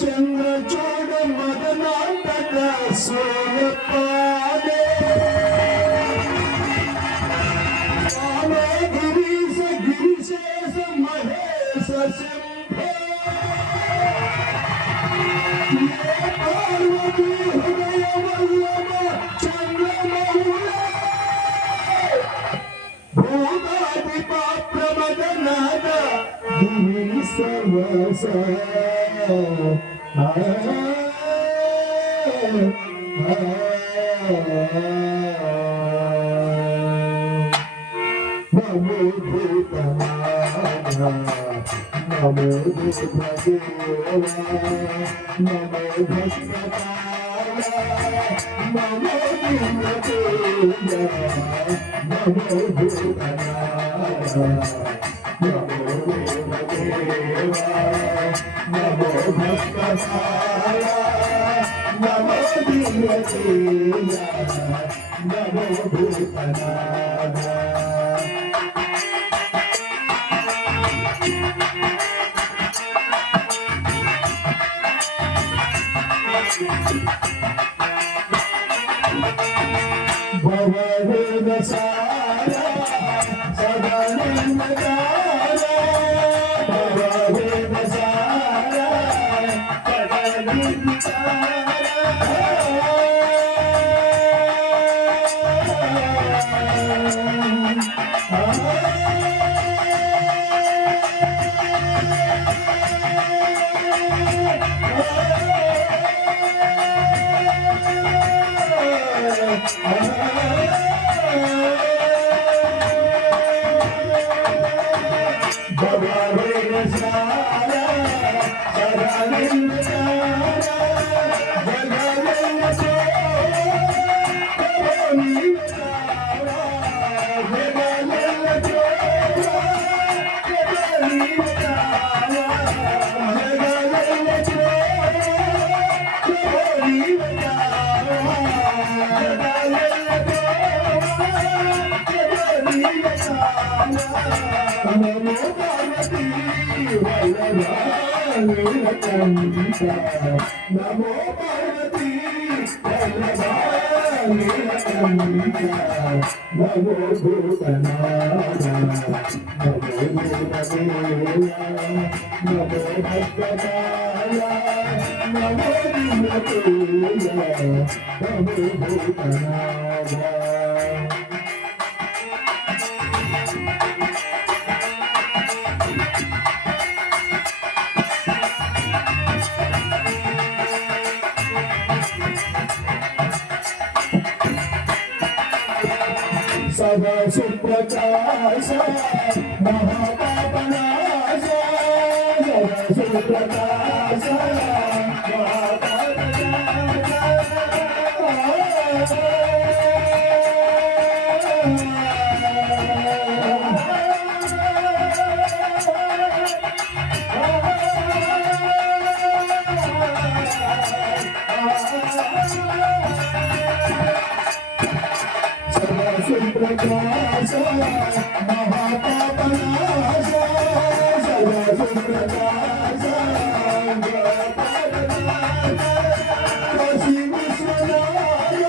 చంద్రచూడ మదనాటక సోలపాడే గిరీశ గిరిశేష మహేశ శంభో పార్వతీ హృదయ వల్లభ చంద్రమౌళ భూతాధిప ప్రమదనాద గిరీశవస నమో భూతనాథ నమో భూతదేవా నమో భక్తకాయ నమో భూతదేవ నమో భూతనాథ నమో భూతదేవా నమో భక్తకాయ నమో భూతదేవ నమో భూతనాథ భవవేద సారా సదానందకారా భవవేద సారా నమో పార్వతీ వల్లభా నీలకంఠ నమో పార్వతీ వల్లభా నీలకంఠ నమో భూతనాథ నమో భూతదేవా నమో భక్తకాయ నమో దివ్యతేజ నమో భూతనాథ సదా సుప్రకాశ మహాపాపనాశ సదా సుప్రకాశ సుప్రకాశ మహాపాపనాశ సదా సుప్రకాశ కాశీ విశ్వనాథ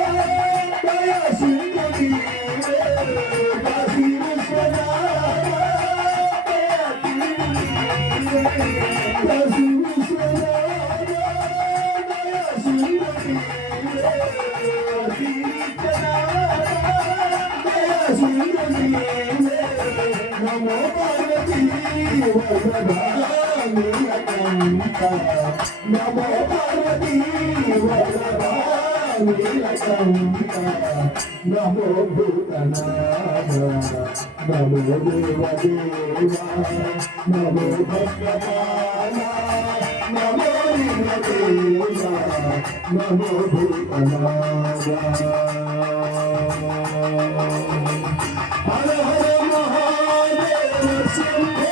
దయా సింధు కాశీ విశ్వనాథ దయా కాశీ విశ్వనాథ దయా సింధు నమో పార్వతీ వల్లభా నీలకంఠ నమో పార్వతీ వల్లభా నీలకంఠ నమో భూతనాథ నమో దేవదేవా నమో భక్తకాయ నమో దివ్యదేవా నమో భూతనాథ హర హర మహాదేవ శంభో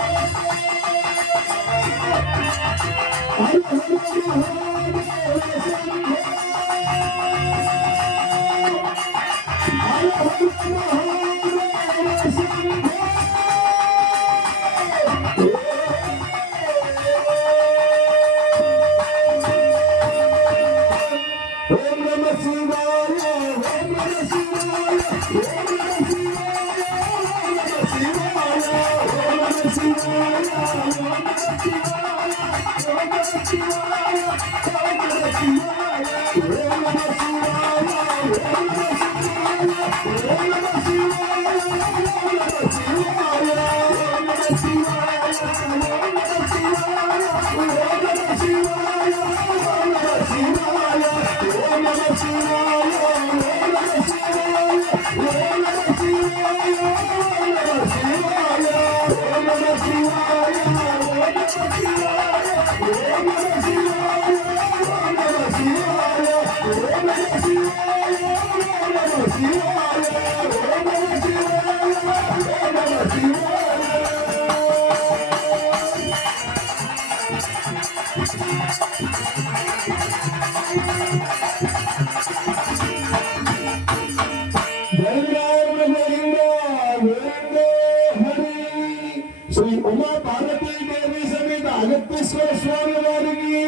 శ్రీ ఉమా పార్వతీ దేవి సమేత అగత్తేశ్వర స్వామి వారికి,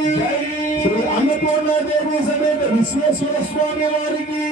శ్రీ అన్నపూర్ణ దేవి సమేత విశ్వేశ్వర స్వామి వారికి,